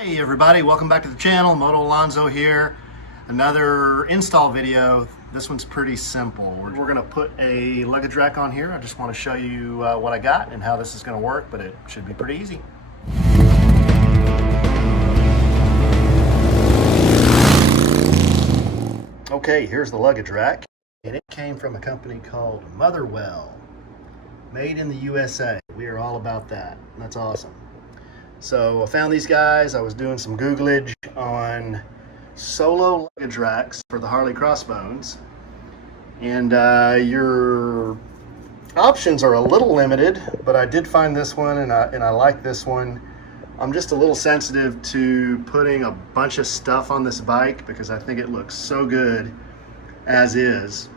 Hey everybody, welcome back to the channel. Moto Alonzo here. Another install video. This one's pretty simple. We're gonna put a luggage rack on here. I just want to show you what I got and how this is gonna work, but it should be pretty easy. Okay, here's the luggage rack. And it came from a company called Motherwell. Made in the USA. We are all about that. That's awesome. So I found these guys. I was doing some Googlage on solo luggage racks for the Harley Crossbones. And your options are a little limited, but I did find this one and I like this one. I'm just a little sensitive to putting a bunch of stuff on this bike because I think it looks so good as is.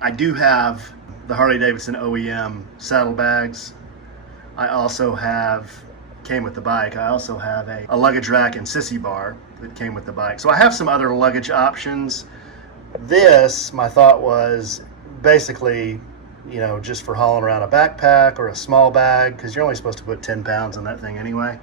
I do have the Harley Davidson OEM saddlebags. I also came with the bike. I also have a luggage rack and sissy bar that came with the bike. So I have some other luggage options. This, my thought was basically, you know, just for hauling around a backpack or a small bag, because you're only supposed to put 10 pounds on that thing anyway.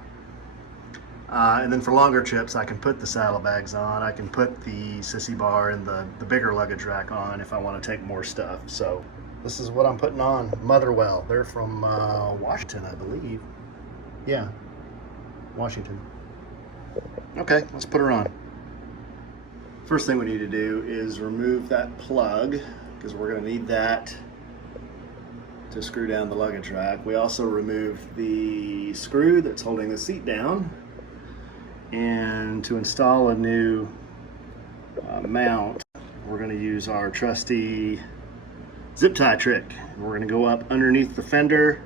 And then for longer trips, I can put the saddlebags on. I can put the sissy bar and the bigger luggage rack on if I want to take more stuff. So this is what I'm putting on. Motherwell. They're from Washington, I believe. Yeah, Washington. Okay, let's put her on. First thing we need to do is remove that plug because we're going to need that to screw down the luggage rack. We also removed the screw that's holding the seat down. And to install a new mount, we're going to use our trusty zip tie trick. We're going to go up underneath the fender.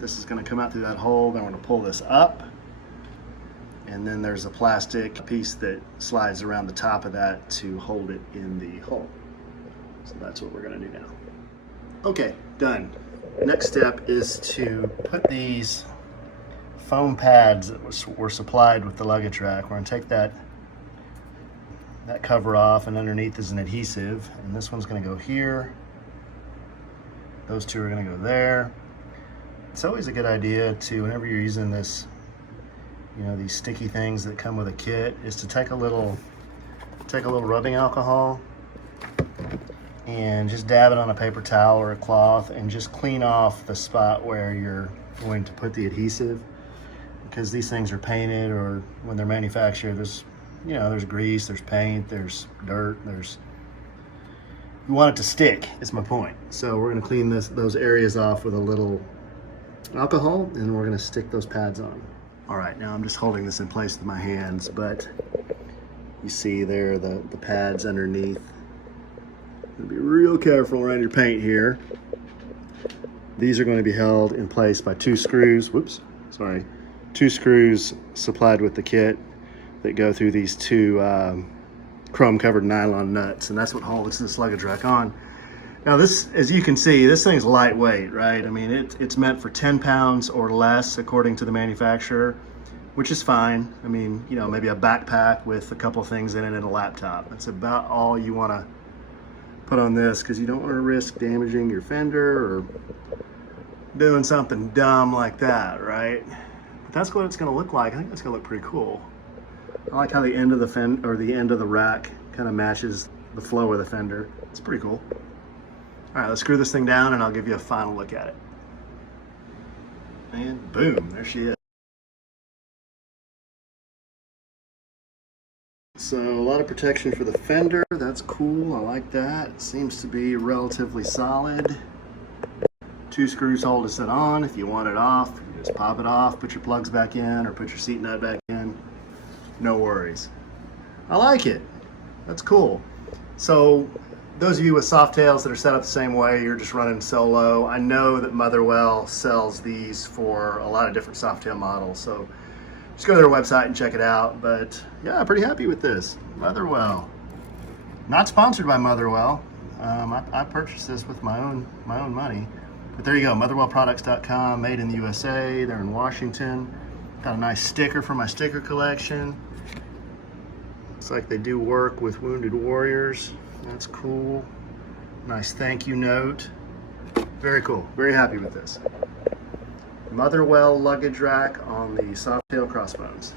This is going to come out through that hole. Then we're going to pull this up, and then there's a plastic piece that slides around the top of that to hold it in the hole. So that's what we're going to do now. Okay, done. Next step is to put these foam pads that were supplied with the luggage rack. We're going to take that cover off, and underneath is an adhesive, and this one's going to go here. Those two are going to go there. It's always a good idea to, whenever you're using this, you know, these sticky things that come with a kit, is to take a little rubbing alcohol and just dab it on a paper towel or a cloth and just clean off the spot where you're going to put the adhesive, because these things are painted, or when they're manufactured, there's grease, there's paint, there's dirt, you want it to stick, is my point. So we're going to clean those areas off with a little alcohol, and we're going to stick those pads on. All right, now I'm just holding this in place with my hands, but you see there the pads underneath. Be real careful around your paint here. These are going to be held in place by two screws. Two screws supplied with the kit that go through these two chrome covered nylon nuts, and that's what holds this luggage rack on. Now this, as you can see, this thing's lightweight, right? I mean, it's meant for 10 pounds or less according to the manufacturer, which is fine. I mean, you know, maybe a backpack with a couple of things in it and a laptop. That's about all you want to put on this, because you don't want to risk damaging your fender or doing something dumb like that, right? But that's what it's going to look like. I think that's going to look pretty cool. I like how the end of the end of the rack kind of matches the flow of the fender. It's pretty cool. All right, let's screw this thing down and I'll give you a final look at it. And boom, there she is. So a lot of protection for the fender. That's cool. I like that. It seems to be relatively solid. Two screws hold to sit on. If you want it off, you just pop it off, put your plugs back in, or put your seat nut back in. No worries. I like it. That's cool. So those of you with Softails that are set up the same way, you're just running solo. I know that Motherwell sells these for a lot of different Softail models, so just go to their website and check it out. But yeah, I'm pretty happy with this. Motherwell. Not sponsored by Motherwell. I purchased this with my own money. But there you go, motherwellproducts.com, made in the USA. They're in Washington. Got a nice sticker for my sticker collection. Looks like they do work with wounded warriors. That's cool. Nice thank you note. Very cool. Very happy with this. Motherwell Luggage Rack on the Softail Crossbones.